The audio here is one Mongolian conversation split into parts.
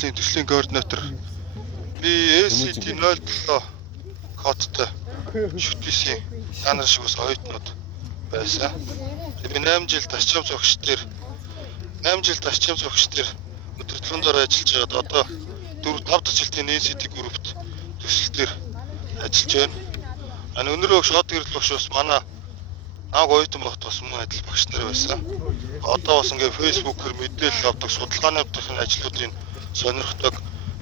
төслийн координатор. Би ACT 07 кодтой шүтгийсэн танар шиг ус оюутнууд байсан. Би 8 жил тасчим зогч дээр өдөр 4 дараа ажиллаж байгаад одоо 4-5 дахь жилийн ACT группт төсөл дээр ажиллаж байна. Өнөөдөр өгш хот гэрэл багш бас манай нааг оюутан багт бас мөн адил багш нар байсан. Одоо бас ингээ Facebook-ээр мэдээлэл авдаг судалгааны авдагын ажлуудын сонирхдаг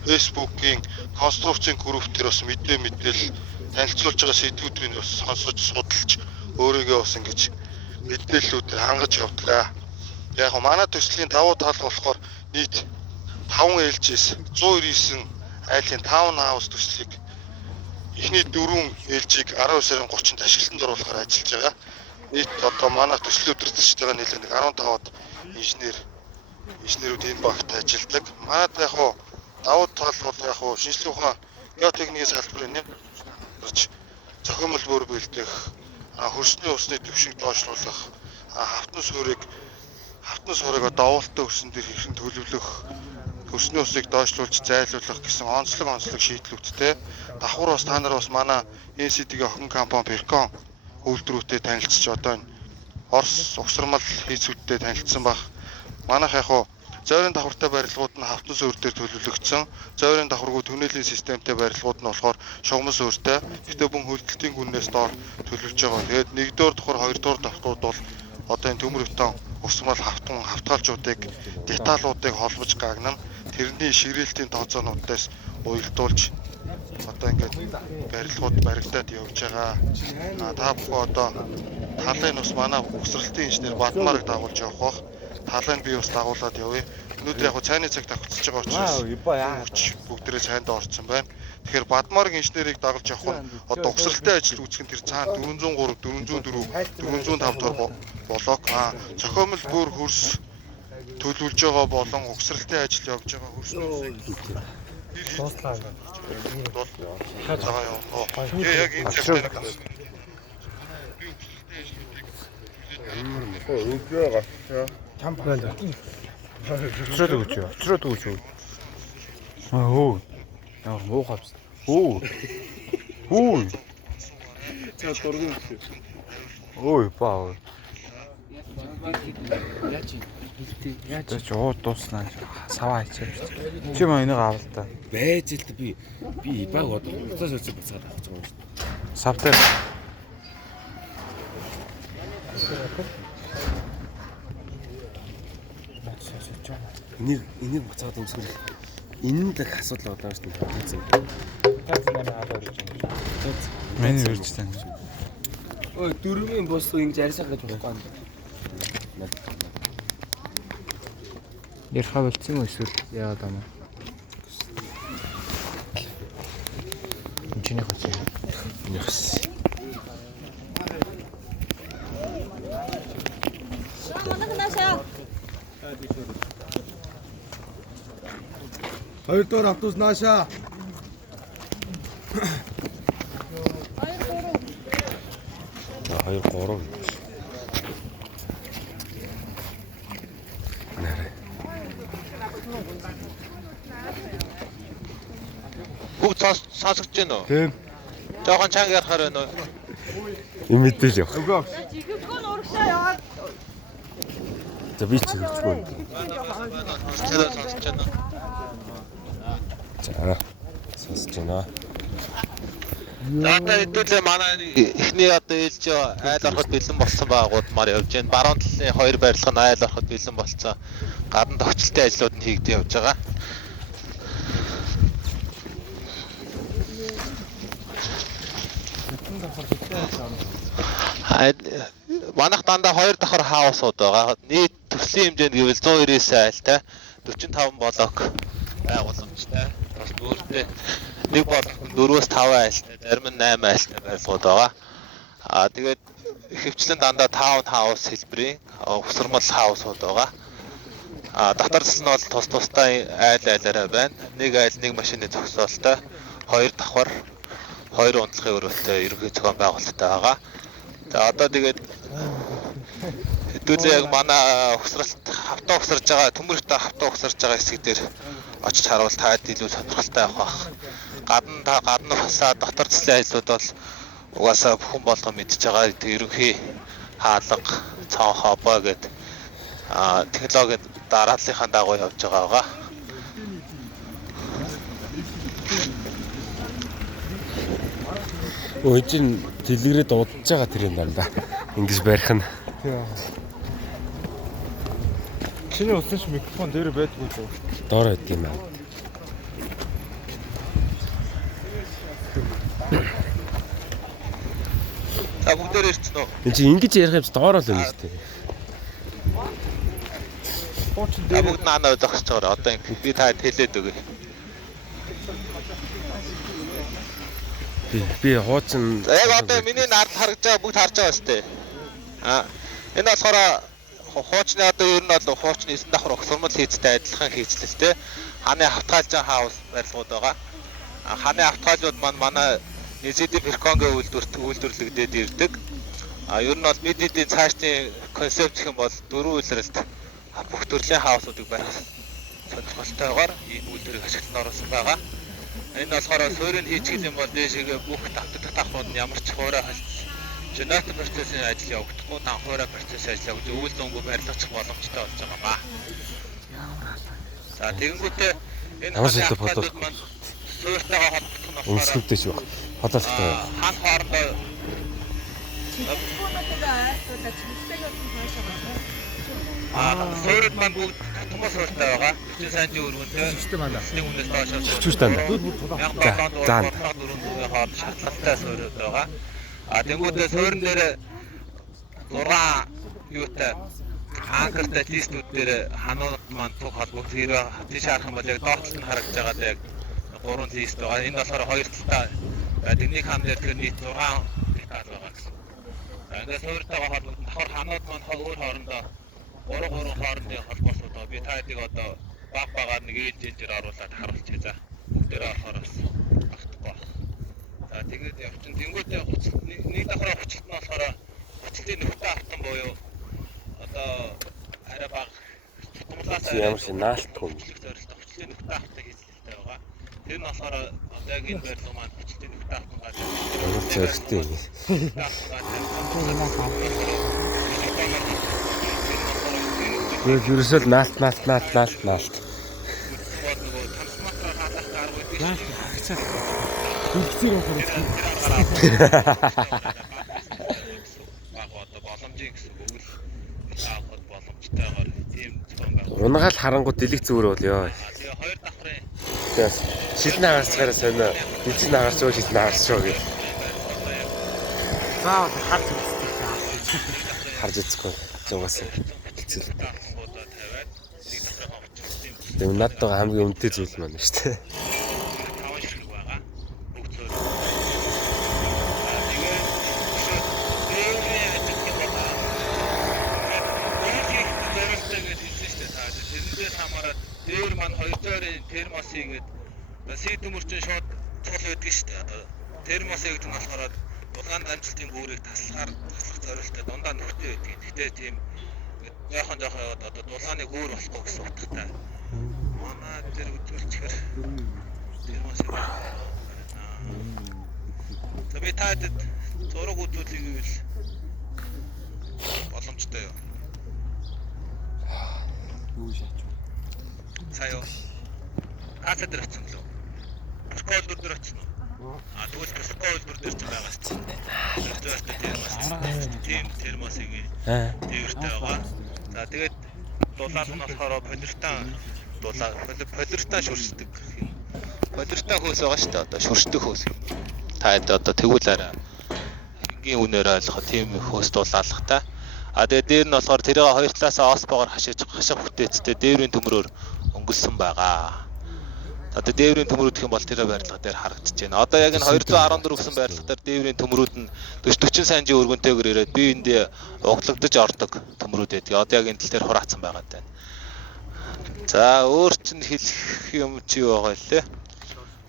Facebook-ийн конструкцийн групп дээр бас мэдээлэл танилцуулж байгаа сэдвүүдийг бас сонсож судалж өөрийгөө бас ингэж мэдээллүүдээр хангаж явдлаа. Яг нь манай төслийн давуу тал болохоор нийт 5 ээлжээс 199 айлын таунхаус төслийг эхний 4 ээлжийг 12 сарын 30-нд ашиглалтанд оруулахаар ажиллаж байгаа. Нийт одоо манай төсөл өдөртөж байгаа нийлээд 15-аад инженерүүд энэ багт ажилладаг. Манайд яг хуу давуу тал бол яг хуу шинжлэх ухаан геотехникийн салбарын нэмж зохиомжтой бүр бэлдэх, хөрсний усны түвшинг доошлуулах, хавтан суурийг одоо уултаа өсөн дээр хэрхэн төлөвлөх, хөрсний усыг доошлуулж зайлуулах гэсэн онцлог шийдлүүдтэй давхар бас та нар бас манай ACT-ийн охин компани Перкон үйлдвэрүүдэд танилцж одоо энэ Орос угсармал хийцүүдтэй танилцсан баг. Манайх яг хуу зойрын давхартай барилгууд нь хавтан суурь дээр төлөвлөгдсөн. Зойрын давхаргүй түнэлийн системтэй барилгууд нь болохоор шугам суурьтай. Гэтэ бүхэн хөлдөлтийн гүнээс доор төлөвлөж байгаа. Тэгээд 1-р давхар, 2-р давхрууд бол одоо энэ төмөр бетон угсармал хавтгаалжуудыг деталуудыг холбож гагнан тэрний ширээлтийн тооцоонуудаас уялдуулж одоо ингээд барилгууд баригдаад явж байгаа. Та бүхэн одоо талын ус манай угсралтын инженер Бадмарыг дагуулж явах бах. Талын би бас дагуулад явъя. Өнөөдөр яг цайны цаг давхцаж байгаа учраас бүгдээрээ цайнд орсон байна. Тэгэхээр Бадмарыг инженерийг дагуулж явах нь одоо угсралтын ажил үүсгэн тэр цаана 403, 404, 405 дахь блок зохиомжтой бүр хөрс төлөвлөж байгаа болон угсралтын ажил явж байгаа хөрсний Дуслаа. Яг энэ цагтаа Кампанид. Очроод өгч. Оо. Яг муухай биз. Оо. За дургуун. Ой, баа. Яаж Тэ ч ууд дуснаа. Саваа хийчихэж. Чи маа энийг авал та. Байж л би баг одоо уцаас өцөг бацаад авах гэж байна. Савтер. Энийг буцаад өмсгөл энэ л асуудал болоо шүү дээ. Миний үрж тань. Ой, дөрвийн бус ингэж арьсах гэж болохгүй юм. Ярха болцсон уу эсвэл яагаад юм? Чиний хоч. Яхс. Хоёрдугаар автобус нааша. Хоёр гурав. бүгд сонсогдож байна уу? Тийм. Жохон чанга ярахаар байна уу? Им мэдээл явах. Үгүй. Жигэгхэн урагшаа яваад За би ч хэрэгжгүй. Тэр сонсож байна. За. Сонсож байна. Дата хэдүүлээ манай эхний одоо ээлж айл ороход бэлэн болсон байгуудмаар явж байна. Баруун талын хоёр барилга нь айл ороход бэлэн болсон. Гадна тохиолтын ажлууд нь хийгдэж явж байгаа. Манайх дандаа 2 давхар хаусууд байгаа. Нийт төслийн хэмжээнд гэвэл 199 айлтай 45 блок байгууламжтай. Бас бүрдээ нэг блок 4-5 айлтай, зарим нь 8 айлтай барилгууд байгаа. Тэгээд ихэвчлэн дандаа таун хаус хэлбэрийн угсармал хаусууд байгаа. Дотоорс нь бол тустай айлаараа байна. Нэг айл нэг машины зогсоолтой, 2 давхар, 2 унтлагын өрөөтэй ерөнхий зохион байгуулалттай байгаа. За одоо тэгээд хэдүүлээ яг манай угсралт хавтаа угсарж байгаа, төмөрхтэй хавтаа угсарж байгаа хэсэг дээр очиж харуул таад илүү сонирхолтой явах бах. Гадна фасад дотор цэцлэн ажлууд бол угаасаа бүхэн болгон мэдж байгаа. Ерөнхий хаалга, цаон хобоо гэдэг технологийн дарааллынхаа дагуу явж байгаа. Өө чин дэлгэрээ дуудаж байгаа тэр юм даа. Ингиж барих нь. Чиний усан ш микрофон дээр байдгүй л. Доор байд юм аа. За бүгдээр ирсэн үү? Энд чинь ингэж ярих юмс доор л байна шүү дээ. Бүгд наанаа зогсож байгаа. Одоо би та хэлээд өгье. Би хуучин. Яг одоо миний нард харагдж байгаа бүгд харж байгаа шүү дээ. Энэ болохоор хуучны одоо ер нь бол хуучны 9 давхар огсормол хийцтэй адилхан хийцлэлтэй. Ханы автгаалжаа хаус барилгууд байгаа. Ханы автгаалжууд манай Нэзэдийн Перконгийн үйлдвэрлэгдээд ирдэг. Ер нь бол мэдээдийн цаашдын концепт гэх юм бол дөрвөн үйлрэлт бүх төрлийн хаусуудыг барих сонирхолтойгоор ийм үйлдвэрийг ашиглан оруулсан байгаа. Энэ болохоор суурийг хийчих юм бол дээшээ бүх давтагдах давхрууд нь ямар ч хуурай генератор процессын ажил явагдахгүй, хуурай процессын ажил явагдаж өвөл дөнгөө барилгачих боломжтой болж байгаа ба. За тэгэнгүүтээ энэ хаалгууд маань суурьтайгаа холбогдох нь болохоор Өнслөгдөж баг. Хоолойтой. Хаан хоорондоо суурьд маань бүгд томоо суурьтай байгаа. 40 санжи өргөнтэй. Нэг үнээс доошоо. Чүч тань. За. Хоол шатлалтай суурьд байгаа. Тэнгүүдээ суурин дээр 6 юутай анкертай листүүд дээр ханууд маань туг холбогд хэрэг тийш харах юм бол яг доотлол нь харагдж байгаа даа яг 3 лист байгаа. Энэ болохоор 2 талтай тэрний хаан дээр тэр нийт 6 деталь байгаа гэсэн. Ингээд суурьтайгаа холбогд давхар ханууд маань өөр хоорондоо 3 хоорондын холбоосууд байгаа. Би та хэдийг одоо багаар нэг ээлжээр оруулаад харуулчих за. Бүгдээр орохоор бас багтахгүй байна. За тэгээд явчин тэнгуүтэй нэг давхар хүчилт нь болохоор хүчлийн нөхцөл автан буюу одоо арай бага ямар ч наалтгүй. хүчлийн нөхцөл автан хийцэлтэй байгаа. Тэр нь болохоор одоо яг энэ байрлал маань хүчлийн нөхцөл автан гадаг. Зөвхөн ерөөсөө наалт. Унагаал харангууд дэлэг зүүр бол ёо. Тэгээс шилэн агаарцгаараа сонио. Эцэг агаарч уу шилэн агаарч уу гэж. Заавал Харж үзэхгүй. Зугаас. Тэгээд надад хамгийн үнэтэй зүйл маань шүү дээ. Дээр маань 200-ын термос хийгээд сэтэмөрчин шууд цол байдаг шүү дээ. Одоо термос гэдэг нь болохоор дулгаан амжилтын бүрийг таслах зорилттой дундаа нөхтэй байдаг. Гэтэ тийм яахан жоохон одоо дулгааны гүүр болохгүй гэсэн утгатай. Манай дээр өдөрчгөр термос за би таад зураг үзүүлэх гэвэл боломжтой юу? юу шаач. Саяо. Хасаа дээр очсон лөө. Скол дээр очсон уу? Тэгвэл скол дээр ч байгаа шүү дээ. Термосыг дээртэй байгаа. За тэгээд дулаал нь болохоор полиртан шүршдэг. Полиртан хөөс байгаа шүү дээ. Одоо шүршдэг хөөс. Та одоо тэгвэл арай энгийн үнээр ойлгох тийм хөөс дулаалгатай. Тэгээд дээр нь болохоор тэрийг хоёр талаасаа оспогоор хашаах бүтээцтэй дээврийн төмрөөр өнгөлсөн байгаа. Одоо дээврийн төмрүүд гэх юм бол тэр барилга дээр харагдаж байна. Одоо яг энэ 214 гэсэн барилга дээр дээврийн төмрүүд нь 40 санжийн өргөнтэйгээр ирээд биеиндээ углагдаж ордог төмрүүд байдаг. Одоо яг энэ тал дээр хураацсан байгаа даа. За өөр чинь хэлэх юм чи юу байгаа лээ?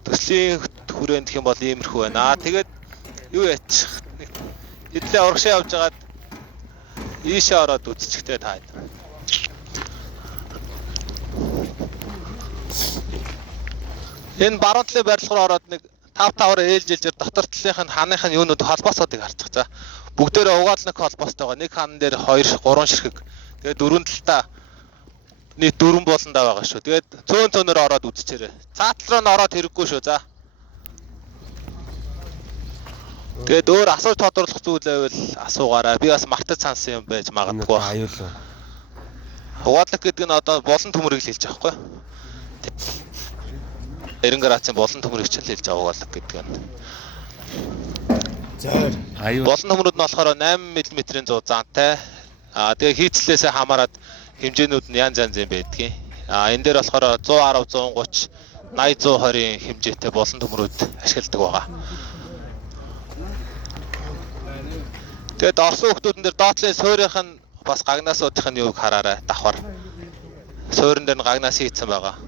Төслийн хүрээнд гэх юм бол иймэрхүү байна. Тэгээд юу яачих? Хэдлээ урагшаа явж агаад ийшээ ороод үзчихтэй таа. Энэ баруун талын барилгаар ороод нэг 5-5-аар ээлжилжээр дотор талынх нь ханых нь юунууд холбоосуудыг харчих. За бүгдээрээ угаалнаг холбоостойгоо нэг хан дээр 2 3 ширхэг. Тэгээд дөрвөн талдаа нийт 4 болондоо байгаа шүү. Тэгээд цөөнөөр ороод үзчихээрэй. Цаатлал руу нь ороод хэрэггүй шүү. За. Тэгээд өөр асууж тодруулах зүйл байвал асуугаарай. Би бас мартаж сансан юм байж магадгүй. Аюул. Угаалнаг гэдэг нь одоо болон төмөрийг л хэлж байгаа байхгүй. 90 градусын болон төмөрийг ч хэлж байгаа угаалнаг гэдэг нь. Зөөр. Аюул. Болон төмрүүд нь болохоор 8 мм-ийн зуу заантай. Тэгээ хийцлээсээ хамаарат хэмжээнүүд нь янз янз юм байдгийг. Энэ дээр болохоор 110, 130, 80, 120-ийн хэмжээтэй болон төмрүүд ашигладаг байгаа. Тэгээд орсон хүмүүсийн дээр доотлын суурийнх нь бас гагнаасуудын юуг хараарай давхар. Суурин дээр нь гагнаас хийцэн байгаа.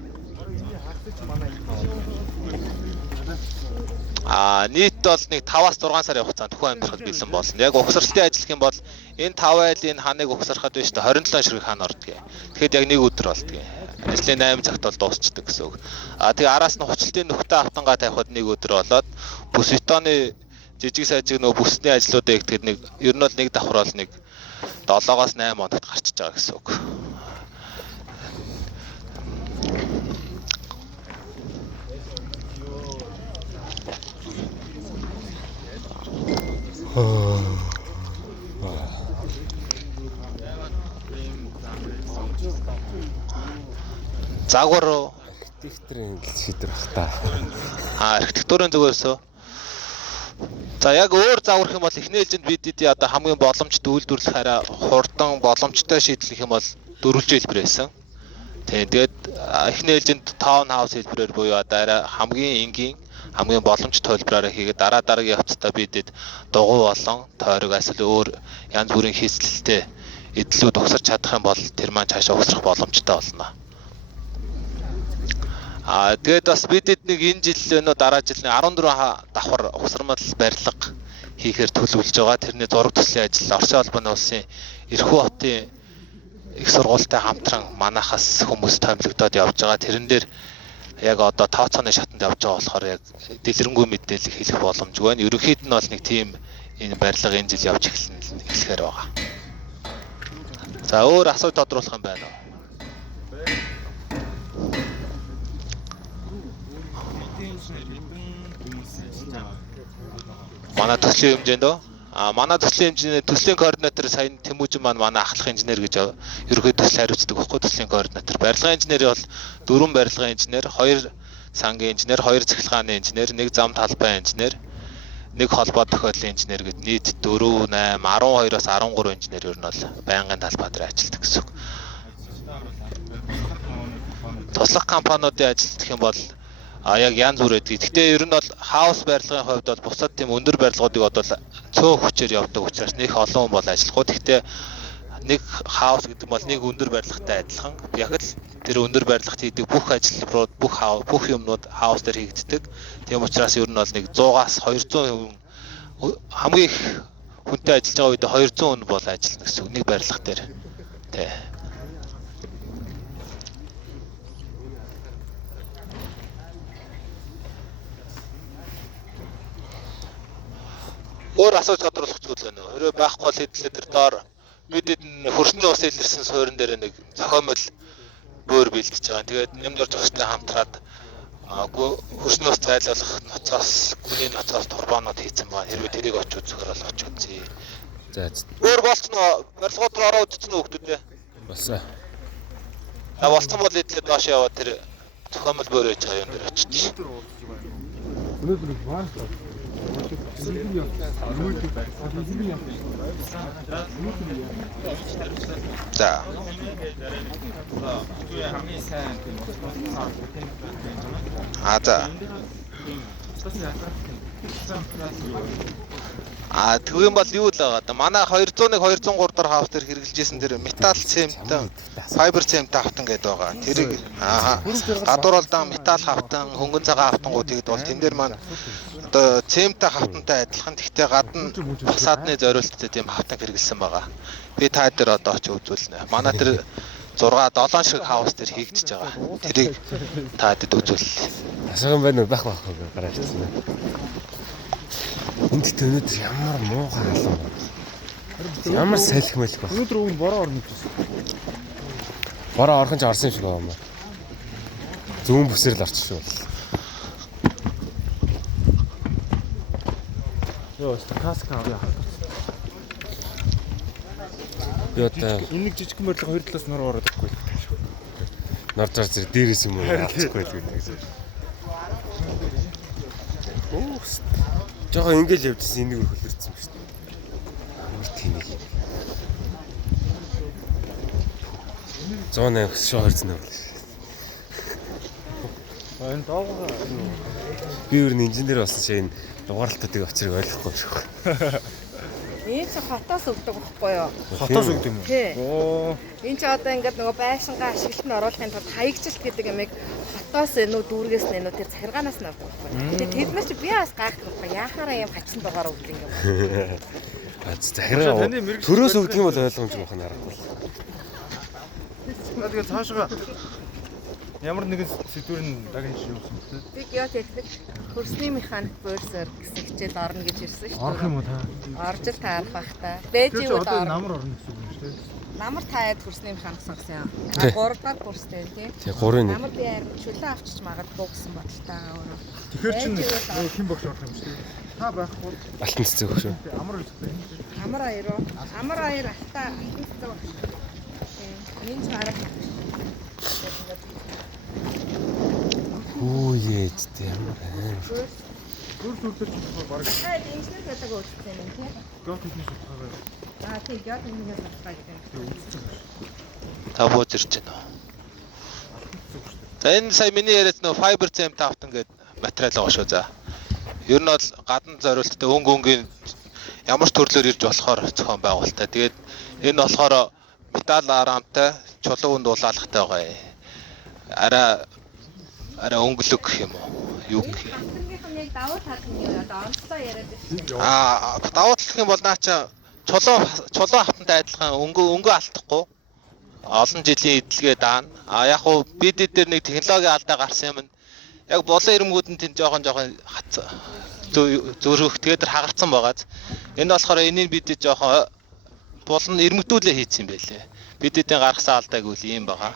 Нийт бол нэг 5-аас 6 сарын хугацаанд хүн амьдрахад бэлэн болно. Яг угсралтын ажил гэх юм бол энэ 5 айлын ханыг угсрахад биш та 27 ширхэг хан ордог. Тэгэхэд яг нэг өдөр болдог. Ажлын 8 цагт бол дуусчдаг гэсэн үг. Тэгээ араас нь хучлалтын нөхтэй автангаа тавихад нэг өдөр болоод бүс бетоны жижиг сайжиг нөгөө бүсний ажлуудаа ихтгэхэд нэг ер нь бол нэг давхар бол нэг 7-оос 8 хоногт гарчиж байгаа гэсэн үг. Загвар Архитектурын шийдвэр бах та. Архитектурын зүгээрсөө. За яг өөр загварх юм бол эхний ээлжинд BDD одоо хамгийн боломжтой үйлдвэрлэх арай хурдан боломжтой шийдэл гэх юм бол дөрвөлж хэлбэр байсан. Тэгээд эхний ээлжинд таунхаус хэлбэрээр буюу одоо арай хамгийн энгийн хамгийн боломжтой хэлбэрээр хийгээд дараагийн явцдаа BDD дугуй болон тойрог эсвэл өөр янз бүрийн хийцлэлтэй эдлүүд угсарч чадах юм бол тэр маань цаашаа угсрах боломжтой болно. Тэгээд бас бидэд нэг энэ жил нөө дараа жил 14 давхар угсармал барилга хийхээр төлөвлөж байгаа. Тэрний зураг төслийн ажил Оросын албаны улсын Эрхүү хотын их сургуультай хамтран манайхаас хүмүүс томилогдоод явж байгаа. Тэрэн дээр яг одоо тооцооны шатанд явж байгаа болохоор яг дэлгэрэнгүй мэдээлэл хэлэх боломжгүй байна. Ерөнхийд нь бол нэг тийм энэ барилга энэ жил явж эхлэхээр байгаа. За өөр асуулт тодруулах юм байна уу? Манай төслийн хэмжээнд манай төслийн хэмжээний төслийн координатор сая Тэмүүжин маань манай ахлах инженер гэж ерөнхий төсөл хариуцдаг байхгүй төслийн координатор. Барилгын инженер бол 4 барилгын инженер, 2 сангийн инженер, 2 цахилгааны инженер, 1 зам талбай инженер, 1 холбоо тохиоллын инженер гэд нийт 4, 8, 12-оос 13 инженер ер нь бол байнгын талбай дээр ажилладаг гэсэн үг. Туслах компаниудын ажил гэх юм бол яг янз бүр байдаг. Гэхдээ ер нь бол хаус барилгын хувьд бол бусад тийм өндөр барилгуудыг одоо цөөн хүчээр явдаг учраас нэг олон хүн бол ажиллахгүй. Гэхдээ нэг хаус гэдэг бол нэг өндөр барилгатай адилхан. Яг л тэр өндөр барилгад хийдэг бүх ажлууд бүх юмнууд хаус дээр хийгддэг. Тийм учраас ер нь бол нэг 100-аас 200 хамгийн их хүнтэй ажиллаж байгаа үед 200 хүн бол ажиллана гэсэн үг нэг барилга дээр. Тэ. Өөр асууж тодруулах зүйл байна уу? Хэрвээ байхгүй бол хэдлээ тэр доор бидэд хөрсний ус илэрсэн суурин дээр нэг зохиомл бөөр бэлдэж байгаа. Тэгээд нэмдэр зохистой хамтраад хөрсний ус зайлуулах ноцоос гүний ноцоос турбаанууд хийцэн байгаа. Хэрвээ тэрийг очиж үзэхээр бол очиж үзье. За. Өөр болцсон уу? Барилгууд руу ороод үзсэн үү хүмүүдээ? Басаа. Болцсон бол хэдлээ доош яваад тэр зохиомл бөөр ээж байгаа юм дээр очиж. Өнөөдөр маань За. За. Тэгвэл бол юу л байгаа да. Манай 201 203 дахь хаус дээр хэрэгжилжсэн тэр металл цементэн, файбер цемент хавтан гэдэг байгаа. Тэрийг гадуур болдоо металл хавтан, хөнгөн цагаан хавтангууд гэдэг бол тэн дээр маань одоо цементтэй хавтантай адилхан. Гэхдээ гадна фасадны зориулттай тийм хавтан хэрэгжилсэн байгаа. Би та дээр одоо очиж үзүүлнэ. Манай тэр 6 7 шиг хаус дээр хийгдэж байгаа. Тэрийг та дэд үзүүлээ. Асуусан байна уу бах гараад ирсэн. Энд өнөөдөр ямар муухай халуун. Ямар салхи мэлх баг. Өнөөдөр өг нь бороо орно гэсэн. Бороо орхон ч орсон юм шиг байна. Зүүн бүсээр л орчих шүү. Йоо, каска авъя. Яа та Энэ нэг жижиг морилго хоёр талаас нор ороод ирэхгүй. нор зар зэрэг дээрээс юм уу авчихгүй л гэдэг. Жохоо ингээл явжсэн энийг хөлөрцсөн шүү дээ. Ямар тэнэг. 108 шоо хорцсон юм. Энэ доогоо Би өөр нь инженер болсон шээ энэ дугаарлалтуудыг очрыг ойлгохгүй шүү. Энэ ч хотоос өгдөг байхгүй юу? хотоос өгд юм уу? Тий. Оо. Энэ ч одоо ингээд нөгөө байшингаа ашиглалт нь оруулахын тулд хаягжилт гэдэг ямиг хотоос нүү дүүргээс нүү тэр захиргаанаас нь авдаг байхгүй. Тэгээ тэд нар чи би бас гайхдаг байхгүй. Яахаараа юм хатсан дугаар өгдөг юм. Захиргаа төрөөс өгдөг юм бол ойлгомжтой байх нь аргагүй. Тэгээд цаашгаа ямар нэгэн сэдвэрн дагнаж юусан бэ? Би геотехник хөрсний механик буурсаар гэсэн хичээл орно гэж ирсэн шүү дээ. Орох юм уу та? Орж л таарах бах та. Бэжиг Одоо удаа намар орно гэсэн үг юм шүү дээ. намар таад хөрсний механик сонгосон юм. Тий. 3 дахь курстэй тийм. Тэгээ 3-1. Намар би харин чөлөө авчиж магадгүй гэсэн бодолтой өөрөө. Тэгэхээр чинь Бэжиг удаа. хэн багш орох юм шүү дээ. Та байхгүй. Алтан цэцэг өгш шүү. Амар үстэй. Амар аяр уу? Амар аяр алтаа хэлцээ баг. Тийм. Минь харах. Хүү ээжтэй ямар аим. Гүр сүрдэж баг. Хаад инженер гэдэг үгтэй юм тийм. Геотехник судалгаа. Аа тийм геотехникээс баталгаа гэдэг. Та бууж ирж байна уу? За энэ сая миний яриад нөө Fiber CM5 гэдэг материал байгаа шүү за. Ер нь бол гадна зориулттай өнгөнгийн ямар ч төрлөөр ирж болохоор зохион байгуулалтаа. Тэгээд энэ болохоор металл арамтай чулуунд дулаалгатай байгаа. Арай өнгөлөг гэх юм уу? Юу гэх юм? Хатангийнхан яг давуу тал нь юу одоо онцлоо яриад байна. Давуу тал гэх юм бол наача чулуу хатантай адилхан өнгө алдахгүй. Олон жилийн эдлэгээ даана. Яг уу бид дээр нэг технологи алдаа гарсан юм. Яг болон ирмгүүд нь тэнд жоохон зөрөх тэгээд хагарцсан байгааз. Энэ болохоор энийг бид жоохон болон ирмэгдүүлээ хийсэн юм байлээ. Бидэдийн гаргасан алдааг үл ийм байгаа.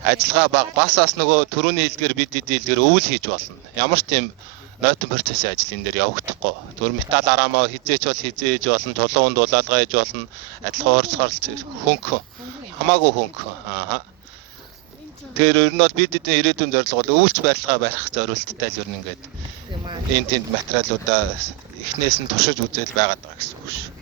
Ажиллагаа бага бас нөгөө төрөний хэлдгээр бидэдийн өвөл хийж болно. Ямар ч тийм нойтон процессын ажил энэ дээр явагдахгүй. Түр металл арамаа хизээч бол хизээж болно, чулуунд дулаалгаа хийж болно, адилхан уурцгаарлж хөнгө хамаагүй хөнгө. Тэр ер нь бол бидэдийн ирээдүйн зорилго бол өвөлч барилгаа барих зорилттой л ер нь ингээд энэ тэнд материалуудаа эхнээс нь туршиж үзэл байгаад байгаа гэсэн үг шүү.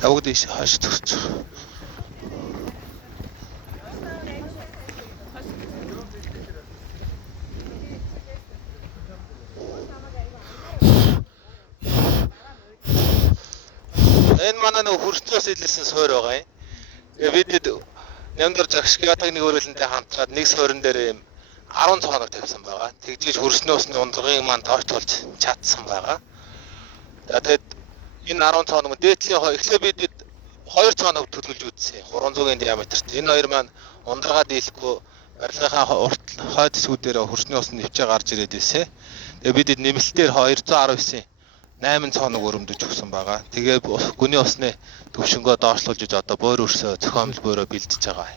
Тавг дэш хаш төгсөж. Энэ манай нэг хөрснөөс илэрсэн суур байгаа юм. Тэгээд бид нямдар загш геотехник өрөөлөнтэй хамтраад нэг суурин дээр юм 10 цоног тавьсан байгаа. Тэгжиж хөрснөөс нь ундрагын маань тооцоолж чадсан байгаа. Тэгээд энэ 10 цоног дээдлийн эхлээ бид 2 цоног төлөвлөж үзсэн. 300-ийн диаметрт. Энэ хоёр маань ундрага дийлэхгүй барилгынхаа хойд хэсгүүдээр хөрсний усны нэвчээ гарч ирээд байсан. Тэгээ бид нэмэлтээр 219 8 цоног өрөмдөж өгсөн байгаа. Тэгээ гүний усны төвшнгөө доошлуулж одоо бөөр өрсөө зохиомл бөөрөө бэлдэж байгаа.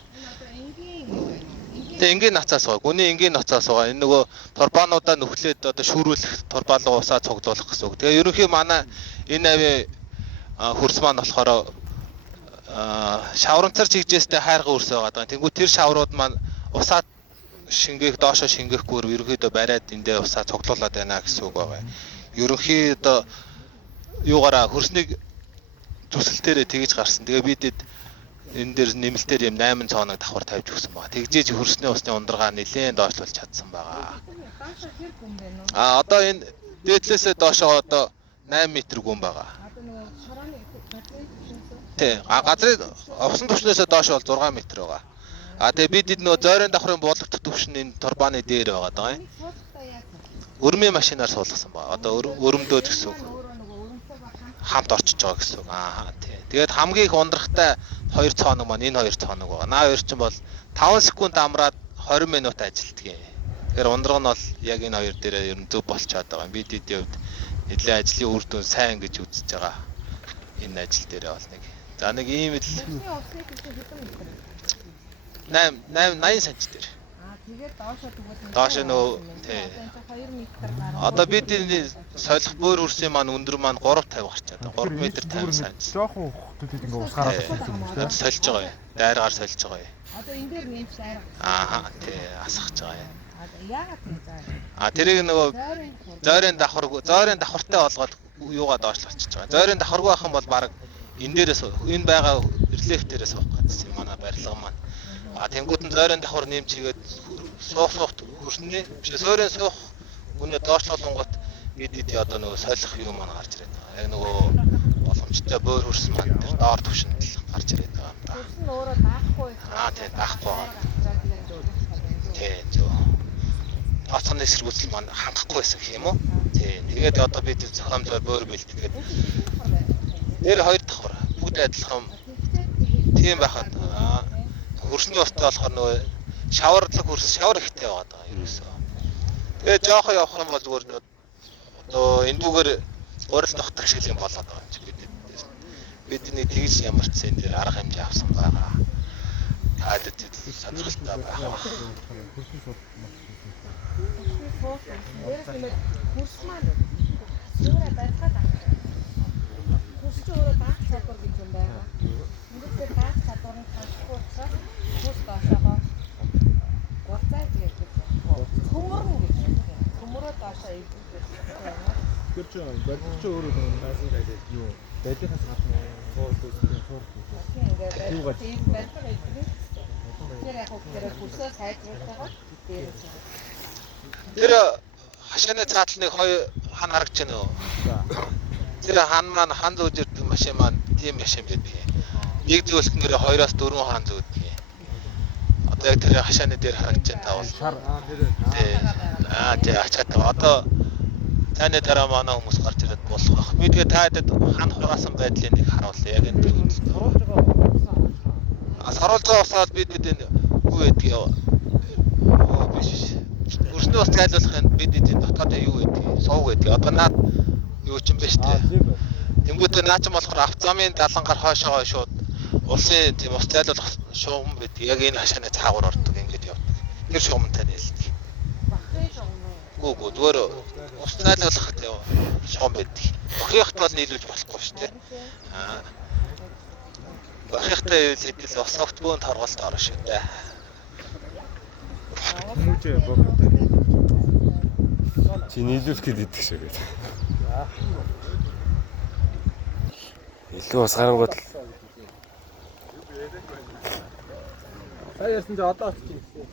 Тэгээ энгийн нацаас байгаа. Гүний энгийн нацаас байгаа. Энэ нөгөө турбаануудаа нүхлээд одоо шүүрүүлэх турбаалуу усаа цуглуулах гэсэн үг. Тэгээ ерөнхий манай энэ авийн хөрс маань болохоор шавранцар чигжээстэй хайрга өрс байгаа. Тэнгүү тэр шаврууд маань усаа шингээх доошоо шингээхгүй ерөнхийдөө бариад эндээ усаа цуглуулад байна гэсэн үг байгаа. Ерөнхий одоо юугаараа хөрснийг зүсэлтээрээ тэгж гарсан. Тэгээ бидэд энэ дээр нэмэлтээр юм 8 цоног давхар тавьж өгсөн байгаа. Тэгжээж хөрсний усны ундраа нэлээд доошлуулж чадсан байгаа. Одоо энэ дээдлээсээ доошоо одоо 8 м гүн байгаа. Тий, газрын усан түвшнээсээ доошоо бол 6 м байгаа. Тэгээ бидэд нөгөө зойрын давхрын буулгах түвшин энэ турбааны дээр байгаа даа. Өрмийн машинаар суулгасан ба. Одоо өрөмдөөд гэсэн үг. Хамт орчиж байгаа гэсэн үг. Тий. Тэгээд хамгийн их ундрахтай 2 цоног маань энэ 2 цоног байгаа. Наа 2 чинь бол 5 секунд амраад 20 минут ажилтдаг юм. Тэгэхээр ундраг нь бол яг энэ 2 дээрээ ер нь зөв болчиход байгаа. Бидний хувьд нэлээд ажлын үр дүн сайн гэж үзэж байгаа. Энэ ажил дээрээ бол нэг. За нэг ийм л 80 см дээр. Тэгээд доошоо нөө тий. Одоо бидний солих бөөр үрсэн маань өндөр маань 350 гарчаад 3 м 50 см. Жохон хөтөд ингээ ус гараад ирсэн юм байна. Сольж байгаа юм. Дайргаар сольж байгаа юм. одоо энэ дээр нэмж дайраа. Тий, асгаж байгаа юм. Яагаад тийм заа? Тэрийг нөгөө зойрын давхартай болгоод юугаа доошлуулчихж байгаа. Зойрын давхаргүй байх юм бол баг энэ дээрээс энэ байгаа релеф дээрээс суух гэсэн юм манай барилга маань. Тэнгууд нь зойрын давхар нэмж хийгээд суух хөрснээ биш зойрын суух үнэ доошлуулгонгот бид одоо нөгөө солих юм маань гарч ирээд байгаа. Яг нөгөө боломжтой бөөр хөрсөн маань тэр доор төвшөнд гарч ирээд байгаа юм да. Хөрсөн өөрөө даахгүй. Тий, даахгүй байгаа. Тий, зөв. Тооцооны эсэргүүцэл маань хангахгүй байсан гэх юм уу? Тий. Тэгээд одоо бид зохиомжоор бөөр бэлтгээд дээр 2 давхар бүгд адилхан тийм байхад хөрсний устай болохоор нөгөө шаварлаг хөрс шавар ихтэй байгаа даа ерөөсөө. Тэгээд жоохон явах юм бол зүгээр одоо энэ дүүгээр урал тогтох шиг юм болоод байгаа юм чи бидний тэгж ямар ч зэн дээр арга хэмжээ авсан байгаа. Таад сонирхолтой байх. Хөрс маань өөрөө барьхаад авах. Хөрс ч өөрөө даах чадвар гэж юм байна. Ингээд даах чадвар нь тасахгүй учраас хөрс доошоо гуцаа гэж төмөрн гэж юм. Төмөрөө доошоо ивдэх байна. Тэр чинь барилч өөрөө наасан гэдэг юу? Байдлаас гадна суулгуулсан Ингээд тийм барьхаа ивдэх. Тэр яг хөрсөө сайжруулах дээр. Тэр хашааны цаатлныг хан харагч байна уу? Тэр хан маань хан зөөж ирдэг машин маань тийм машин байдаг. Нэг зөвлөх нэрээ 2-4 хан зөөдөг. Одоо яг тэр хашааны дээр харагч байна тавал. Тий, ачаатай. Одоо таны дараа манай хүмүүс гарч ирээд болох байх. Би тэгээ таадад хан хураасан байдлыг нэг харуулъя. Яг энэ саруулж байгаа усаад бид энэ юу гэдгийг биш. Хөрсний ус гайлуулахын бид энэ дотоод юу гэдгийг сууг гэдгийг. Одоо наад юу ч юм бэ штэ. Тэнгүүтээ наа ч болохоор автозамын далангаар хойшоо шууд улсын тийм ус зайлуулах шугам байдаг. Яг энэ хашааны цаагуур ордог ингэж явдаг. Тэр шугамтай нээлтдэг. Гүү зүгээр ус зайлуулах тийм шугам байдаг. Охихт бол нийлүүлж болохгүй штэ. Охихтай хэдэл ус огтбон торголт орно шүү дээ. Хүмүүжээ богдтой. Чи нийлүүлэх гэдэг шиг байна. Илүү бас гарангууд Саяасан ч одоо очиж ирсэн.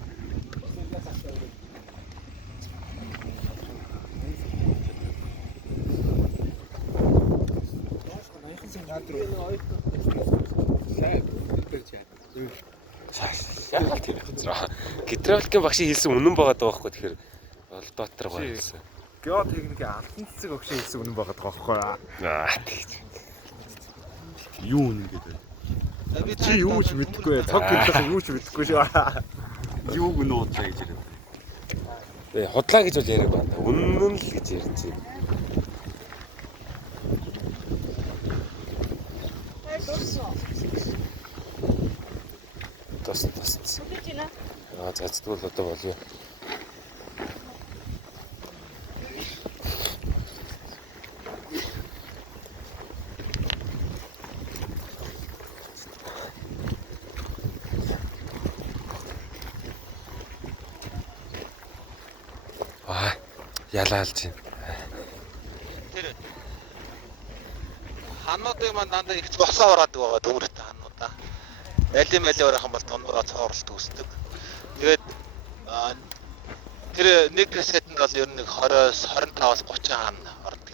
яагаад тийм газар. Гидравликийн багшийн хэлсэн үнэн байгаа даа байхгүй тэгэхээр дотор байгаа гэсэн. Геотехникийн алтан цэцэг өгшөө хэлсэн үнэн байгаа даа байхгүй. Тэгж. Юу үнэн гэдэг. Чи юу ч мэдэхгүй. Цог хэлсэн юу ч мэдэхгүй шүү. Юу гэнэ удлаа гэж яриад. Худлаа гэж бол яриаг байна. Үнэн л гэж ярьж байна. Тосон. Үлээж байна. За тэгвэл одоо болов. Ялаалж байна. Тэр хануудыг маань дандаа их босоо ороод байгаа дүүртэй хануудаа. Алим орох юм бол дундаа цооролт үүсдэг. Тэгээд тэр нэг сетэнд бол ер нь 20-с 25-аас 30 хан ордог.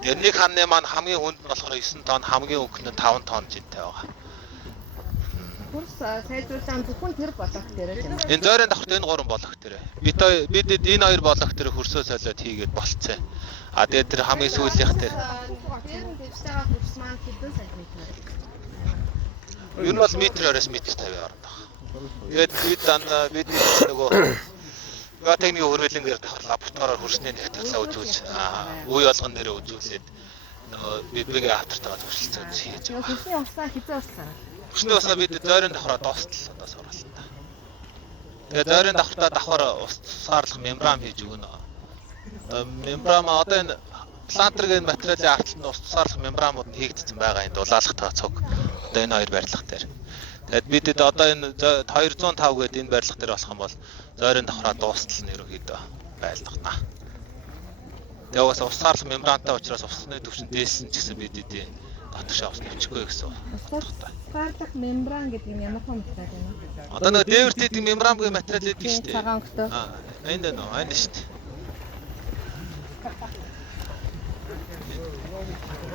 Тэр нэг ханны маань хамгийн хүнд нь болохоор 9 тонн, хамгийн өнх нь 5 тонн жинтэй байгаа. Курс сайжруулсан зөвхөн тэр болох дээрээ юм. Энэ зөөрийн давхарт энэ 3 болох дээр. Бид энэ 2 болох дээр хөрсөө солиод хийгээд болцсон. А тэгээд тэр хамгийн сүүлийнх дээр. Тэр нь дэвстэйгээ курс маань хэдэн сантиметр? Ер нь бол метр-оос метр 50 орно. Тэгээд бид нөгөө техникийн хөрвөлнгээр лабораториор хөрсний техникаа үзүүлж үе болгон нэрээ үзүүлээд нөгөө бидний автартайгаа төвшөлцөө хийж байгаа. Хөрсний усаа хизээ услаа. Хөрсний усаа бид зөөрийн давхраа дуустал одоо сурлаа. Тэгээд зөөрийн давхартаа давхар усаарлах мембран хийж өгнө. Мембран одоо энэ плантергийн материалын арталт нь усаарлах мембранууд нь хийгдсэн байгаа энэ дулаалгатай цуг. Одоо энэ хоёр барилга дээр. Тэгэд бидэд одоо энэ 205 гээд энэ барилга дээр болох юм бол зөөрийн давхраа дуустал нь ерөөхдөө байлгана. Тэгээ уус усаарлах мембрантай учраас усны төвшин дээсэн ч гэсэн бидэд дотгошоо ус нэвчихгүй гэсэн утгатай. Усаарлах мембран гэдэг нь ямар материал вэ? Одоо нэг дээвэртэй мембрангийн материал гэдэг шүү дээ. Цагаан өнгөтэй. Энд нөө, энд шүү дээ.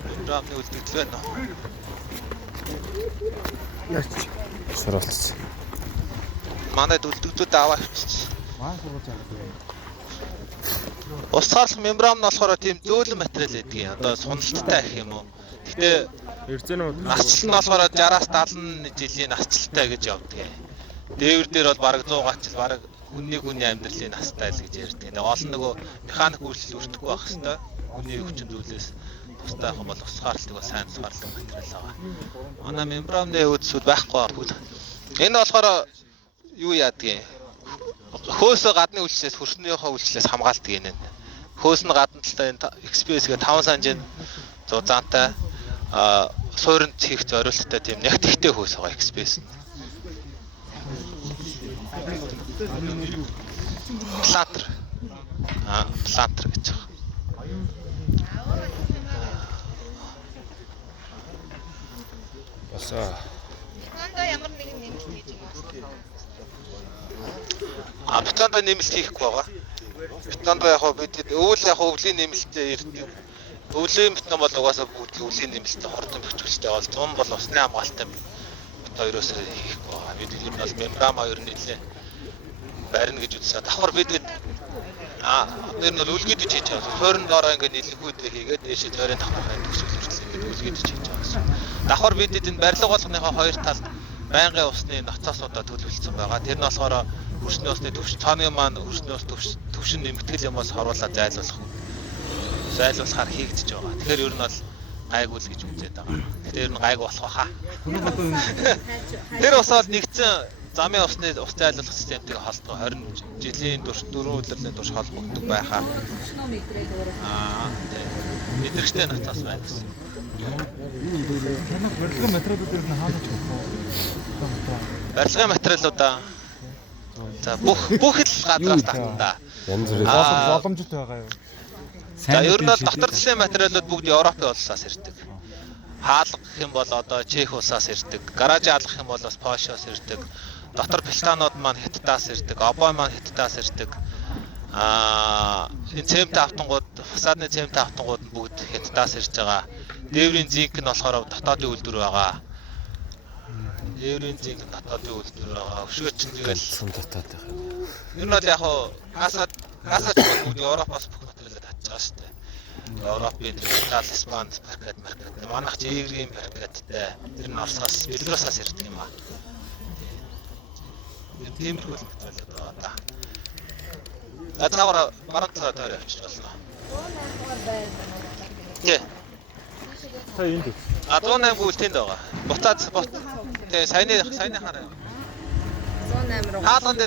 Мембранны үлдэгдэл байна уу? Яач суралцсан. Манайд үлдэгдүүд аваа авчиж. Маань сургууль яах вэ? Усаарлах мембран нь болохоор тийм зөөлөн материал гэдэг юм. Одоо суналттай гэх юм уу. Гэтэ насцал нь болохоор 60-аас 70 жилийн насцалтай гэж явдаг. Дээвэр дээр бол бараг 100 жил бараг хүний амьдралын настай л гэж ярьдаг. Олон нөгөө механик үйлчлэл өртөхгүй байх хэвээр. Хүний хүчин зүйлээс тустай юм бол усгаарлалт бол сайн усгаарлалт материал байгаа. Манай мембранны үүдсүүд байхгүй байна. Энэ болохоор юу яадгийг хөөсөө гадны үйлчлээс хөрснийхөө үйлчлээс хамгаалдаг юм. Хөөс нь гадна талтай XPS гээ 5 санжийн зузаантай суурьнд хийх зориулттай тийм нэгтгэхтэй хөөс байгаа XPS нь. Плантер. Плантер гэж байна. Босоо. Ханада ямар нэгэн нэмэлт хийж байна. Бетонд нэмэлт хийхгүй байгаа. Бетонд яг хоо бид өвлийн нэмэлтээ ирдэг. Өвлийн бетон бол угаасаа бүгд өвлийн нэмэлтээ хордон бэхжүүлэлттэй бол 100 бол усны хамгаалалттай хоёроос хийхгүй байгаа. Бид энэ бол мембран хоёр нийлээ барина гэж үзсэн. Давхар бид тэр нь үлгэдэж хийж байгаа. Тойрон доороо ингээд нийлэхүүдээ хийгээд дээшээ тойрон давхар төгсөл хүртэл ингээд үлгэдэж хийж байгаа. Давхар бид энэ барилга болгоныхоо хоёр талд байнгын усны ноцоосуудаа төлөвлөсөн байгаа. Тэр нь болохоор хөрсний усны төвшин цааны маань хөрсний ус төвшин нэмэгдэл юмос харуулаад зайлуулахаар хийгдэж байгаа. Тэгэхээр ер нь бол гайгүй л гэж үзээд байгаа. Тэгэхээр ер нь гайгүй болох хаа. Тэр ус бол нэгдсэн замын усны ус зайлуулах системтэй холбоо 20 жилийн турш 4 удирдлагын турш холбогддог байхаа. Мэдрэгчтэй ноцоос байна гэсэн. Барилгын материалуудыг нь хаана ч болох вэ? Барилгын материалуудаа за бүх л гадраас татна. Янз бүрийн Боломжтой байгаа юу? За ер нь бол дотор засгийн материалууд бүгд Европын улсаас ирдэг. Хаалга гэх юм бол одоо Чех улсаас ирдэг. Гараж хаалгах юм бол бас Польшоос ирдэг. Дотор пилтанууд маань Хятадаас ирдэг. Обой маань Хятадаас ирдэг. Энэ цемент автангууд, фасадны цемент автангууд нь бүгд Хятадаас ирж байгаа. Дээврийн зинк нь болохоор дотоодын үйлдвэр байгаа. Дээврийн зинк дотоодын үйлдвэр байгаа. Өшөөч нь тэгэл сум дотоод байгаа. ер нь бол яг гасаач бүгд Европоос бүх материалаа татж байгаа шүү дээ. Европын Итали, Испани, маркет. Манайх ч Игрийн маркеттэй. Тэр нь Оросоос, Белорусаас ирдэг юм аа. Тиймэрхүү материалууд байгаа да. Цаагаараа баруун талаа тойроо авчиж болно. Тий. Та энд үү? 108 гүйл тэнд байгаа. Буцаад тий саяны хараа. 18 руу. Хаалган дээр